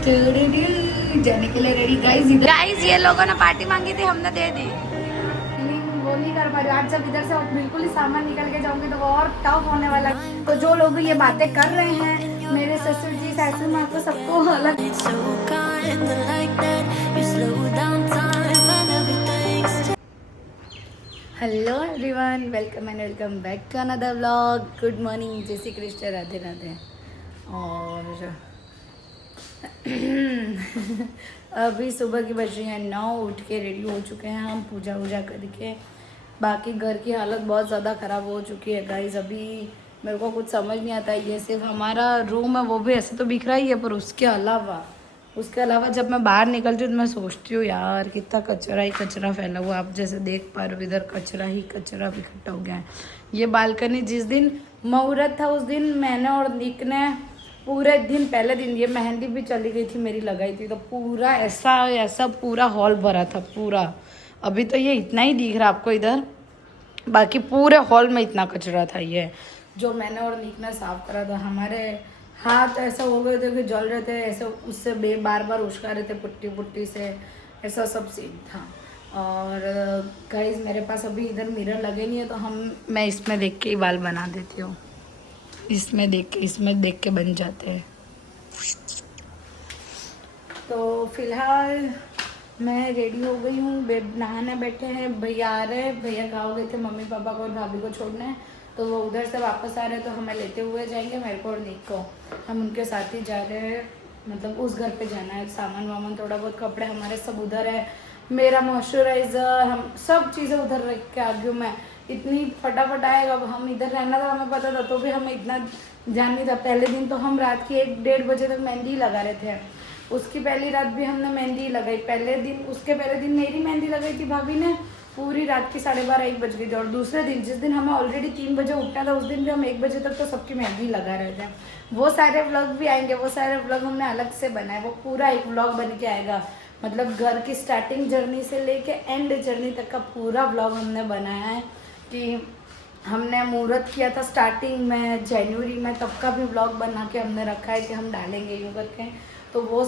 जाने के लिए रेडी गाइस। ये लोगों ने पार्टी मांगी थी, हमने दे दी। वो नहीं कर पा रही आज, जब इधर से बिल्कुल ही सामान निकल के जाऊंगी तो वो और टफ होने वाला है। तो जो लोग ये बातें कर रहे हैं, मेरे ससुर जी सासू माँ को सबको अलग। Hello everyone, welcome and welcome back to another vlog. Good morning, जय श्री कृष्ण, राधे राधे। और अभी सुबह की बज रही हैं 9, उठ के रेडी हो चुके हैं हम पूजा वूजा करके। बाकी घर की हालत बहुत ज़्यादा ख़राब हो चुकी है गाइस। अभी मेरे को कुछ समझ नहीं आता, ये सिर्फ हमारा रूम है वो भी ऐसे तो बिखरा ही है, पर उसके अलावा जब मैं बाहर निकलती हूँ तो मैं सोचती हूँ यार कितना कचरा ही कचरा फैला हुआ। आप जैसे देख पा रहे हो इधर कचरा ही कचरा इकट्ठा हो गया है। ये बालकनी जिस दिन मुहूर्त था उस दिन मैंने और निक ने पूरे दिन, पहले दिन ये मेहंदी भी चली गई थी मेरी, लगाई थी, तो पूरा ऐसा पूरा हॉल भरा था पूरा। अभी तो ये इतना ही दिख रहा आपको इधर, बाकी पूरे हॉल में इतना कचरा था ये जो मैंने और निक ने साफ करा था। हमारे हाथ ऐसा हो गए थे कि जल रहे थे, ऐसे उससे बार बार उश्का रहे थे पुट्टी से, ऐसा सब सीन था। और गाइस मेरे पास अभी इधर मिरर लगे नहीं है तो मैं इसमें देख के ही बाल बना देती हूँ। इसमें देख के बन जाते हैं। तो फिलहाल मैं रेडी हो गई हूँ, नहाने बैठे हैं, भैया आ रहे हैं। भैया गाँव गए थे मम्मी पापा को और भाभी को छोड़ने, तो वो उधर से वापस आ रहे हैं तो हमें लेते हुए जाएंगे, मेरे को और निक को। हम उनके साथ ही जा रहे हैं, मतलब उस घर पे जाना है। सामान वामान थोड़ा बहुत, कपड़े हमारे सब उधर है, मेरा मॉइस्चराइज़र, हम सब चीज़ें उधर रख के आ गई हूँ मैं। इतनी फटाफट आएगा, अब हम इधर रहना था हमें पता था, तो भी हमें इतना जान नहीं था। पहले दिन तो हम रात के 1-1:30 बजे तक मेहंदी लगा रहे थे। उसकी पहली रात भी हमने मेहंदी लगाई, उसके पहले दिन मेरी मेहंदी लगाई थी भाभी ने, पूरी रात की 12:30-1 बज गई थी। और दूसरे दिन जिस दिन हमें ऑलरेडी 3 बजे उठना था, उस दिन भी हम 1 बजे तक तो सबकी मेहंदी लगा रहे थे। वो सारे व्लॉग भी आएंगे, वो सारे व्लॉग हमने अलग से बनाए, वो पूरा एक व्लॉग बन के आएगा। मतलब घर की स्टार्टिंग जर्नी से लेके एंड जर्नी तक का पूरा व्लॉग हमने बनाया है। कि हमने मुहूर्त किया था स्टार्टिंग में जनवरी में, तब का भी व्लॉग बना के हमने रखा है कि हम डालेंगे यूँ करके। तो वो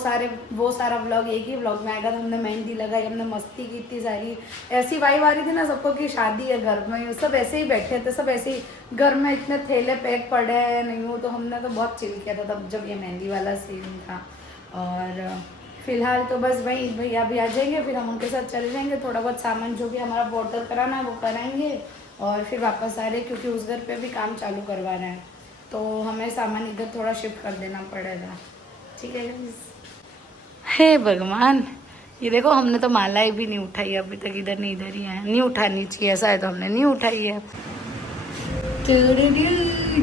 सारा व्लॉग एक ही व्लॉग में आएगा। तो हमने मेहंदी लगाई, हमने मस्ती की, इतनी सारी ऐसी वाइब आ रही थी ना सबको कि शादी है घर में, सब ऐसे ही बैठे थे, सब ऐसे ही घर में इतने थैले पैक पड़े हैं नहीं हूँ। तो हमने तो बहुत चिल किया था तब जब ये मेहंदी वाला सीन था। और फिलहाल तो बस वही भैया भी आ जाएंगे, फिर हम उनके साथ चले जाएंगे, थोड़ा बहुत सामान जो भी हमारा पोर्टल कराना है वो कराएंगे और फिर वापस आ रहे, क्योंकि उस घर पे भी काम चालू करवा रहे हैं तो हमें सामान इधर थोड़ा शिफ्ट कर देना पड़ेगा। ठीक है। हे भगवान, ये देखो हमने तो मालाएं भी नहीं उठाई अभी तक, इधर ही है, नहीं उठानी चाहिए ऐसा है तो हमने नहीं उठाई है।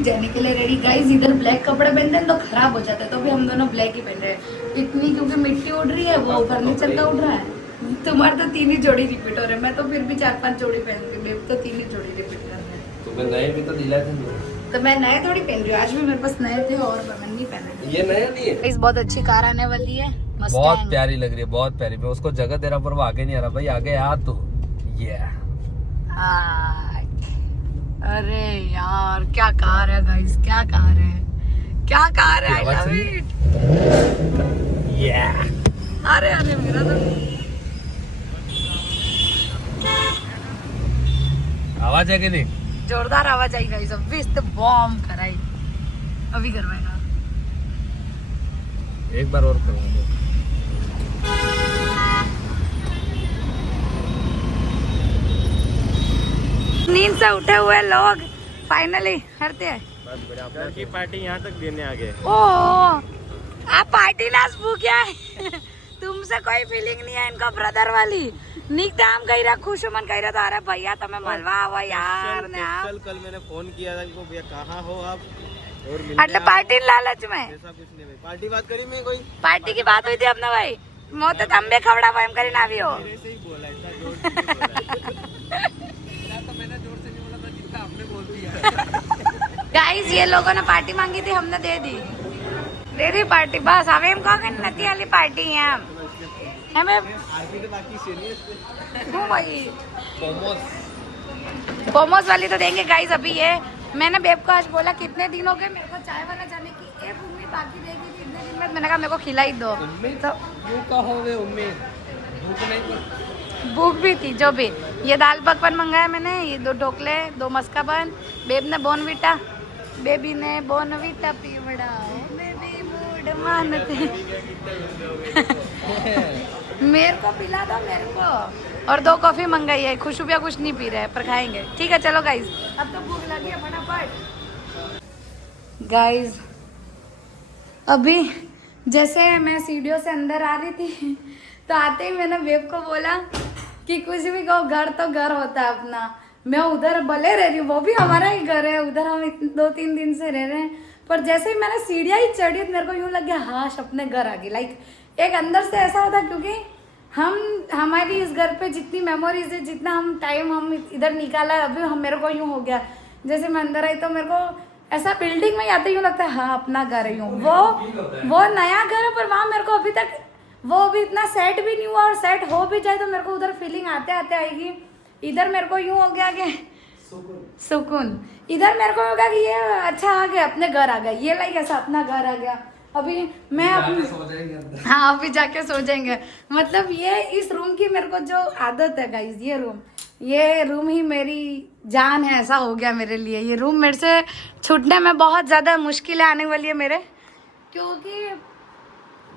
जाने के लिए रेडी गाइस। इधर ब्लैक कपड़े पहनते हैं तो खराब हो जाता है, तो भी हम दोनों ब्लैक ही पहन रहे हैं। इतनी क्योंकि मिट्टी उड़ रही है, वो फर्नीचर का उड़ रहा है। तुम्हारे तो 3 ही जोड़ी रिपीट हो रहे हैं, मैं तो फिर भी 4-5 जोड़ी पहनूंगी, तो 3 ही जोड़ी रिपीट कर रहे हैं। तो नए भी तो दिलाए थे, तो मैं नए थोड़ी पहन रही हूँ, आज भी मेरे पास नए थे और मैं नहीं पहने। ये नया नहीं है। इस बहुत अच्छी कार आने वाली है, बहुत प्यारी लग रही है, बहुत प्यारी। मैं उसको जगह दे रहा पर वो आगे नहीं आ रहा। भाई आगे आ तू। ये अरे यार क्या कार है गाइस, क्या कार है। I love it. अरे मेरा तो आवाज है कि नहीं? जोरदार आवाज आई गाइस। अभी इससे बॉम्ब कराई, अभी करवाएगा। एक बार और करूंगा। नींद से उठे हुए लोग फाइनली हटते हैं। घर की पार्टी यहाँ तक देने आ गए। ओह आप पार्टी लास्ट बुक है। तुमसे कोई फीलिंग नहीं है इनको ब्रदर वाली। निक दाम कह रहा, खुश मन कह रहा था, अरे भैया तुम्हें मलवा हुआ यार ने। कल मैंने फोन किया था कि भैया कहाँ हो आप, और એટલે પાર્ટી લાલચ में ऐसा कुछ नहीं भाई। पार्टी बात करी मैं कोई पार्टी की बात हुई थी अपने भाई मोते तंबे खवड़ावा एम કરીને આવ્યો। ऐसे ही बोला, इतना जोर से नहीं बोला। तो मैंने जोर से नहीं बोला था जितना आपने बोल दिया। गाइस ये लोगों ने पार्टी मांगी थी, हमने दे दी पार्टी। बस હવે એમ કહો કે નથી આલી પાર્ટી એમ हमें आरपी तो बाकी सीनियर वो भाई मोमोज मोमोज वाली तो देंगे गाइस। अभी ये मैंने बेब को आज बोला कितने दिन हो गए मेरे को चाय वाला जाने की, एक उम्मीद बाकी रहेगी कि इतने दिन में बाद मैंने कहा मेरे को खिला ही दो, तो क्यों कहोगे उम्मीद, भूख नहीं पर भूख भी थी जो भी। ये दाल पकवान मंगाया मैंने, ये 2 ढोकले, 2 मस्का बन, बेब ने बोनविटा, बेबी ने बोनविटा पीवड़ा, बेबी मूड मानते मेरे को पिला दो मेरे को। और 2 कॉफी मंगाई है, खुशबू कुछ नहीं पी रहे पर खाएंगे। ठीक है चलो गाइज, अब तो भूख लगी है फटाफट। गाइज अभी जैसे मैं सीढ़ियों से अंदर आ रही थी तो आते ही मैंने बेब को बोला कि कुछ भी कहो घर तो घर होता है अपना। मैं उधर भले रह रही हूँ, वो भी हमारा ही घर है, उधर हम 2-3 दिन से रह रहे हैं, पर जैसे ही मैंने सीढ़ियाँ ही चढ़ी तो मेरे को यूँ लग गया हाश अपने घर आ गई। लाइक एक अंदर से ऐसा होता, क्योंकि हमारी इस घर पे जितनी मेमोरीज है, जितना हम टाइम हम इधर निकाला है, अभी हम मेरे को यूँ हो गया जैसे मैं अंदर आई तो मेरे को ऐसा बिल्डिंग में आते यूँ लगता है हाँ अपना घर है। यूँ वो नया घर है, पर वहाँ मेरे को अभी तक वो अभी इतना सेट भी नहीं हुआ, और सेट हो भी जाए तो मेरे को उधर फीलिंग आते आते आएगी। इधर मेरे को यूँ हो गया कि सुकून, इधर मेरे को हो गया कि ये अच्छा आ गया, अपने घर आ गया, ये लाइक ऐसा अपना घर आ गया। अभी मैं अपने हाँ अभी जाके सो जाएंगे। मतलब ये इस रूम की मेरे को जो आदत है गाइज, ये रूम ही मेरी जान है, ऐसा हो गया मेरे लिए। ये रूम मेरे से छूटने में बहुत ज़्यादा मुश्किलें आने वाली है मेरे, क्योंकि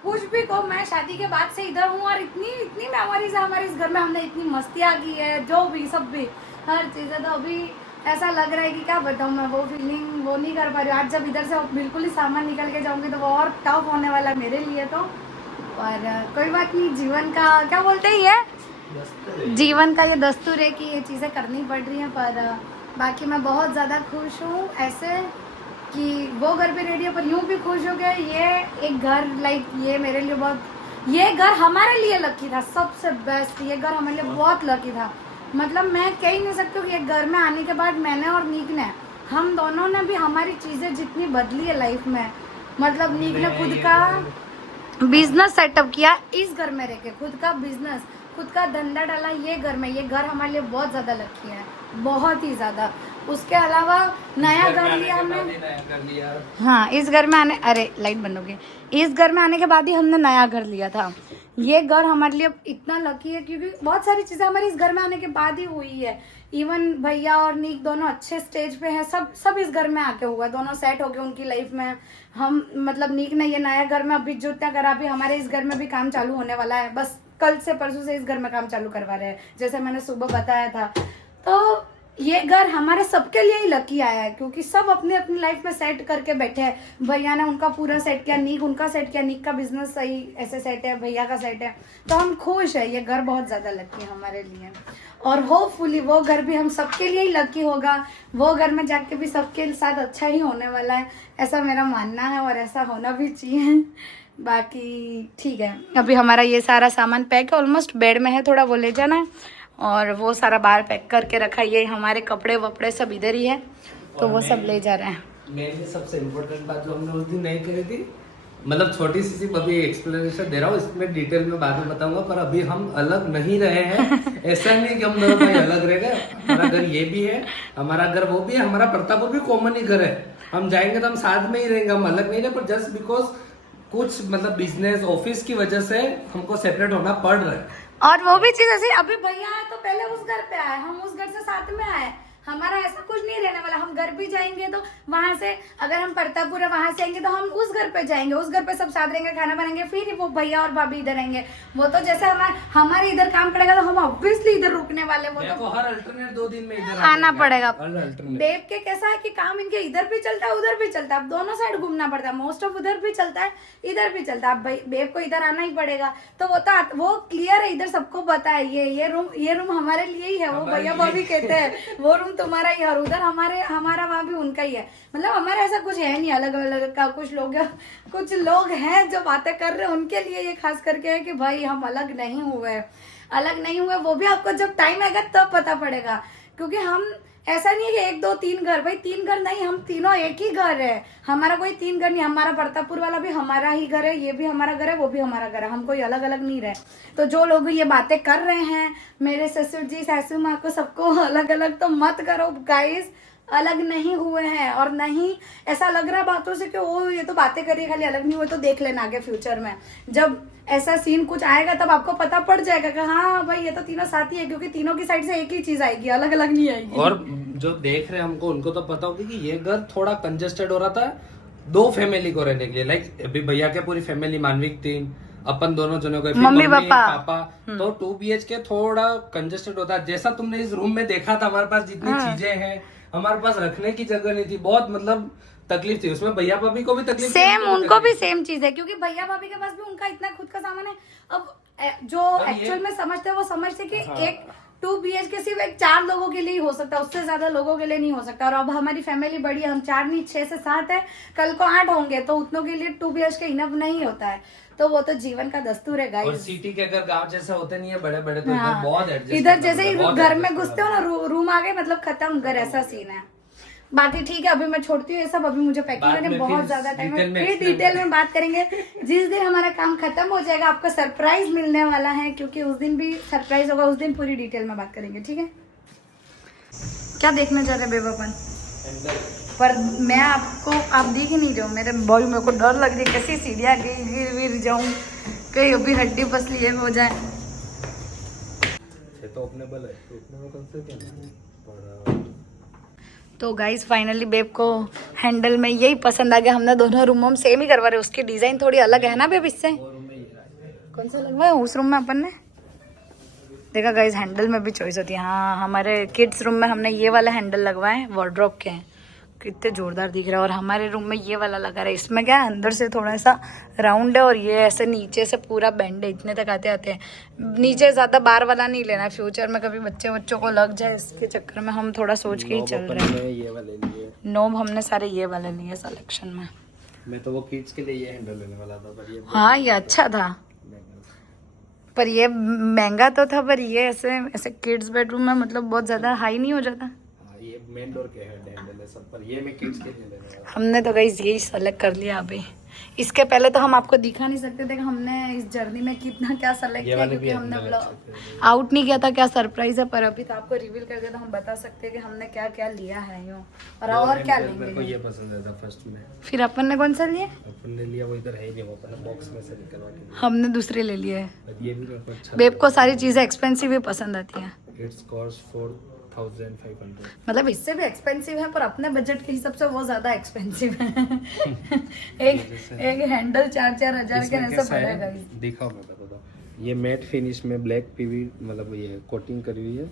कुछ भी कहो मैं शादी के बाद से इधर हूँ और इतनी मेमोरीज है हमारे इस घर में, हमने इतनी मस्तियाँ की है, जो भी सब भी हर चीज़ है। तो अभी ऐसा लग रहा है कि क्या बताऊँ मैं, वो फीलिंग वो नहीं कर पा रही हूँ। आज जब इधर से बिल्कुल ही सामान निकल के जाऊँगी तो वो और टफ होने वाला है मेरे लिए। तो और कोई बात नहीं, जीवन का क्या बोलते हैं ये, जीवन का ये दस्तूर है कि ये चीज़ें करनी पड़ रही हैं। पर बाकी मैं बहुत ज़्यादा खुश हूँ ऐसे कि वो घर पे रेडी है, पर यूँ भी खुश हो गया। ये एक घर लाइक ये मेरे लिए बहुत, ये घर हमारे लिए लकी था, सबसे बेस्ट। ये घर हमारे लिए बहुत लकी था। मतलब मैं कह ही नहीं सकती कि एक घर में आने के बाद मैंने और नीक ने, हम दोनों ने भी हमारी चीज़ें जितनी बदली है लाइफ में। मतलब नीक ने खुद का बिजनेस सेटअप किया इस घर में रह के, खुद का बिजनेस, खुद का धंधा डाला ये घर में। ये घर हमारे लिए बहुत ज़्यादा लकी है, बहुत ही ज़्यादा। उसके अलावा नया घर लिया हमने, हाँ इस घर में आने, अरे लाइट बंद हो गई, इस घर में आने के बाद ही हमने नया घर लिया था। ये घर हमारे लिए इतना लकी है क्योंकि बहुत सारी चीज़ें हमारी इस घर में आने के बाद ही हुई है। इवन भैया और नीक दोनों अच्छे स्टेज पे हैं, सब इस घर में आके हुआ, दोनों सेट हो गए उनकी लाइफ में। हम मतलब नीक ने ये नया घर में अभी जुटा करा, अभी हमारे इस घर में भी काम चालू होने वाला है। बस कल से परसों से इस घर में काम चालू करवा रहे हैं, जैसे मैंने सुबह बताया था। तो ये घर हमारे सबके लिए ही लकी आया है क्योंकि सब अपनी अपनी लाइफ में सेट करके बैठे हैं। भैया ने उनका पूरा सेट किया, नीक उनका सेट किया, नीक का बिजनेस सही ऐसे सेट है, भैया का सेट है। तो हम खुश है, ये घर बहुत ज़्यादा लकी है हमारे लिए। और होपफुली वो घर भी हम सबके लिए ही लकी होगा, वो घर में जाके भी सबके साथ अच्छा ही होने वाला है, ऐसा मेरा मानना है और ऐसा होना भी चाहिए। बाकी ठीक है, अभी हमारा ये सारा सामान पैक है, ऑलमोस्ट बेड में है, थोड़ा वो ले जाना है और वो सारा बाहर पैक करके रखा है। ये हमारे कपड़े वपड़े सब इधर ही है, तो वो सब ले जा रहे हैं। मेनली सबसे इम्पोर्टेंट बात जो हमने उस दिन नहीं करी थी, मतलब छोटी सी सिर्फ अभी एक्सप्लेनेशन दे रहा हूँ, इसमें डिटेल में बाद में बताऊंगा। पर अभी हम अलग नहीं रहे हैं, ऐसा नहीं कि हम दोनों भाई अलग रह गए। हमारा घर ये भी है, हमारा घर वो भी है, हमारा प्रतापपुर भी कॉमन ही घर है। हम जाएंगे तो हम साथ में ही रहेंगे, हम अलग नहीं रहे। पर जस्ट बिकॉज कुछ मतलब बिजनेस ऑफिस की वजह से हमको सेपरेट होना पड़ रहा है। और वो भी चीज ऐसी, अभी भैया आए तो पहले उस घर पे आए, हम उस घर से साथ में आए, हमारा ऐसा कुछ नहीं रहने वाला। हम घर भी जाएंगे तो वहां से, अगर हम प्रतापपुर है वहां से आएंगे तो हम उस घर पे जाएंगे, उस घर पे सब साथ रहेंगे, खाना बनाएंगे, फिर वो भैया और भाभी इधर आएंगे। वो तो जैसे हमारे इधर काम पड़ेगा तो हम ऑब्वियसली इधर रुकने वाले, वो तो हर अल्टरनेट 2 दिन में इधर आना पड़ेगा। अल्टरनेट देव के कैसा है कि काम इनके इधर भी चलता है उधर भी चलता है, अब दोनों साइड घूमना पड़ता है। मोस्ट ऑफ उधर भी चलता है इधर भी चलता है, अब बेब को इधर आना ही पड़ेगा। तो वो क्लियर है, इधर सबको पता है ये रूम हमारे लिए ही है। वो भैया भाभी कहते हैं वो रूम तुम्हारा ही है, और उधर हमारा वहाँ भी उनका ही है। मतलब हमारा ऐसा कुछ है नहीं अलग अलग का। कुछ लोग हैं जो बातें कर रहे हैं, उनके लिए ये खास करके है कि भाई हम अलग नहीं हुए। वो भी आपको जब टाइम आएगा तब पता पड़ेगा, क्योंकि हम ऐसा नहीं है कि 1 2 3 घर, भाई 3 घर नहीं, हम तीनों एक ही घर है। हमारा कोई 3 घर नहीं, हमारा प्रतापपुर वाला भी हमारा ही घर है, ये भी हमारा घर है, वो भी हमारा घर है, हम कोई अलग अलग नहीं रहे। तो जो लोग ये बातें कर रहे हैं, मेरे ससुर जी सासू माँ को सबको अलग अलग तो मत करो गाइस। अलग नहीं हुए हैं, और नहीं ऐसा लग रहा है बातों से कि ओ ये तो बातें करी खाली, अलग नहीं हुए, तो देख लेना आगे फ्यूचर में जब ऐसा सीन कुछ आएगा तब आपको पता पड़ जाएगा कि हाँ भाई ये तो तीनों साथ ही है, क्योंकि तीनों की साइड से एक ही चीज आएगी, अलग अलग नहीं आएगी। और जो देख रहे हैं हमको उनको तो पता होगी कि ये घर थोड़ा कंजेस्टेड हो रहा था 2 फैमिली को रहने के लिए। लाइक अभी भैया के पूरी फैमिली, मानविक 3, अपन दोनों जनों को, मम्मी पापा। तो 2 BHK थोड़ा कंजेस्टेड होता है। जैसा तुमने इस रूम में देखा था, हमारे पास जितनी चीजें हैं, हमारे पास रखने की जगह नहीं थी, बहुत मतलब तकलीफ थी उसमें। भैया भाभी को भी तकलीफ थी, सेम उनको भी सेम चीज है, क्योंकि भैया भाभी के पास भी उनका इतना खुद का सामान है। अब जो एक्चुअल में समझते हैं वो समझते कि एक 2 BHK सिर्फ एक 4 लोगों के लिए ही हो सकता है, उससे ज्यादा लोगों के लिए नहीं हो सकता। और अब हमारी फैमिली बड़ी है, हम 4 नहीं 6 से 7 है, कल को 8 होंगे, तो उतनों के लिए 2 BHK इनफ नहीं होता है। तो वो तो जीवन का दस्तूर है गाइस। और सिटी के अगर गांव जैसा होते नहीं है बड़े बड़े, तो इधर बहुत एडजस्ट, इधर जैसे ही घर में घुसते हो ना, रूम आ गए मतलब खत्म घर, ऐसा सीन है। बाकी ठीक है, अभी मैं छोड़ती हूँ ये सब, अभी मुझे पैकिंग करने बहुत ज्यादा टाइम है, फिर डिटेल में बात करेंगे। जिस दिन हमारा काम खत्म हो जाएगा आपको सरप्राइज मिलने वाला है, क्योंकि उस दिन भी सरप्राइज होगा, उस दिन पूरी डिटेल में बात करेंगे, ठीक है। क्या देखने जा रहे बेब अपन? पर मैं आपको, आप देख ही नहीं रहे हो मेरे बॉय, मेरे को डर लग रही है, कैसी सीढ़ियाँ गिर गिर जाऊँ, कहीं अभी हड्डी पसली ये हो जाए। तो अपने बल है, तो अपने में कौन से क्या नहीं। तो गाइस फाइनली बेब को हैंडल में यही पसंद आ गया। हमने दोनों रूमों में सेम ही करवा रहे, उसकी डिजाइन थोड़ी अलग है ना बेब इससे। कौन सा लगवाया उस रूम में अपन ने? देखा गाइस, हैंडल में भी चॉइस होती है। हाँ, हमारे किड्स रूम में हमने ये वाला हैंडल लगवाए हैं, वार्डरोब के हैं, कितने जोरदार दिख रहा है। और हमारे रूम में ये वाला लगा रहा है, इसमें क्या है अंदर से थोड़ा सा राउंड है और ये ऐसे नीचे से पूरा बेंड है, इतने तक आते आते हैं। नीचे ज़्यादा बार वाला नहीं लेना, फ्यूचर में कभी बच्चों को लग जाए, इसके चक्कर में हम थोड़ा सोच के ही चल रहे हैं। ये वाले लिए नोब हमने सारे ये वाले लिए सिलेक्शन में। मैं तो वो किड्स के लिए ये हैंडल लेने वाला था, पर ये हाँ ये अच्छा था, पर ये महंगा तो था, पर ये ऐसे ऐसे किड्स बेडरूम में मतलब बहुत ज़्यादा हाई नहीं हो जाता। ये मेन डोर के हैंडल है सब, पर ये मैं किड्स के लिए लेने वाला। हमने तो गाइस यही सेलेक्ट कर लिया अभी। इसके पहले तो हम आपको दिखा नहीं सकते थे कि हमने इस जर्नी में कितना क्या सेलेक्ट किया, क्योंकि हमने ब्लॉग आउट नहीं किया था क्या सरप्राइज है, पर अभी तो आपको रिवील कर दिया तो हम बता सकते हैं कि हमने क्या क्या लिया है यूँ, और क्या लेंगे। मेरे को ये पसंद आया था फर्स्ट में। फिर अपन ने कौन सा लिया? अपन ने लिया वो इधर है ही नहीं, वो अपने बॉक्स में से निकलवा के। हमने दूसरे ले लिए। ये भी मेरे को अच्छा, बेब को सारी चीज़ें एक्सपेंसिव ही पसंद आती हैं। इट्स कॉस्ट 4500, मतलब इससे भी एक्सपेंसिव है, पर अपने बजट के हिसाब से वो ज्यादा एक्सपेंसिव है। एक हैंडल 4-4 हजार के ऐसा पड़ेगा। दिखाओ मैं बताता हूँ। ये मैट फिनिश में ब्लैक पीवी मतलब ये कोटिंग करी हुई है,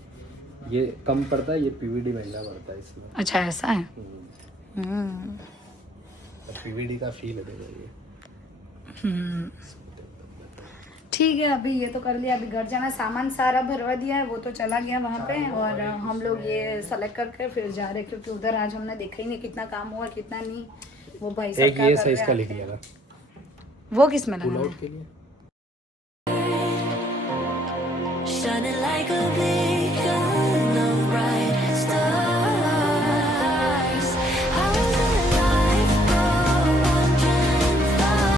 ये कम पड़ता है, ये PVD महंगा पड़ता है इसमें। अच्छा ऐसा है। PVD का फील है ये। ठीक है, अभी ये तो कर लिया, अभी घर जाना, सामान सारा भरवा दिया है, वो तो चला गया वहाँ पे, और हम लोग ये सेलेक्ट करके फिर जा रहे, क्योंकि उधर आज हमने देखा ही नहीं कितना काम हुआ कितना नहीं। वो भाई साहब एक ये साइज का लिख लिया था, वो किस में लगा? पुल आउट के लिए।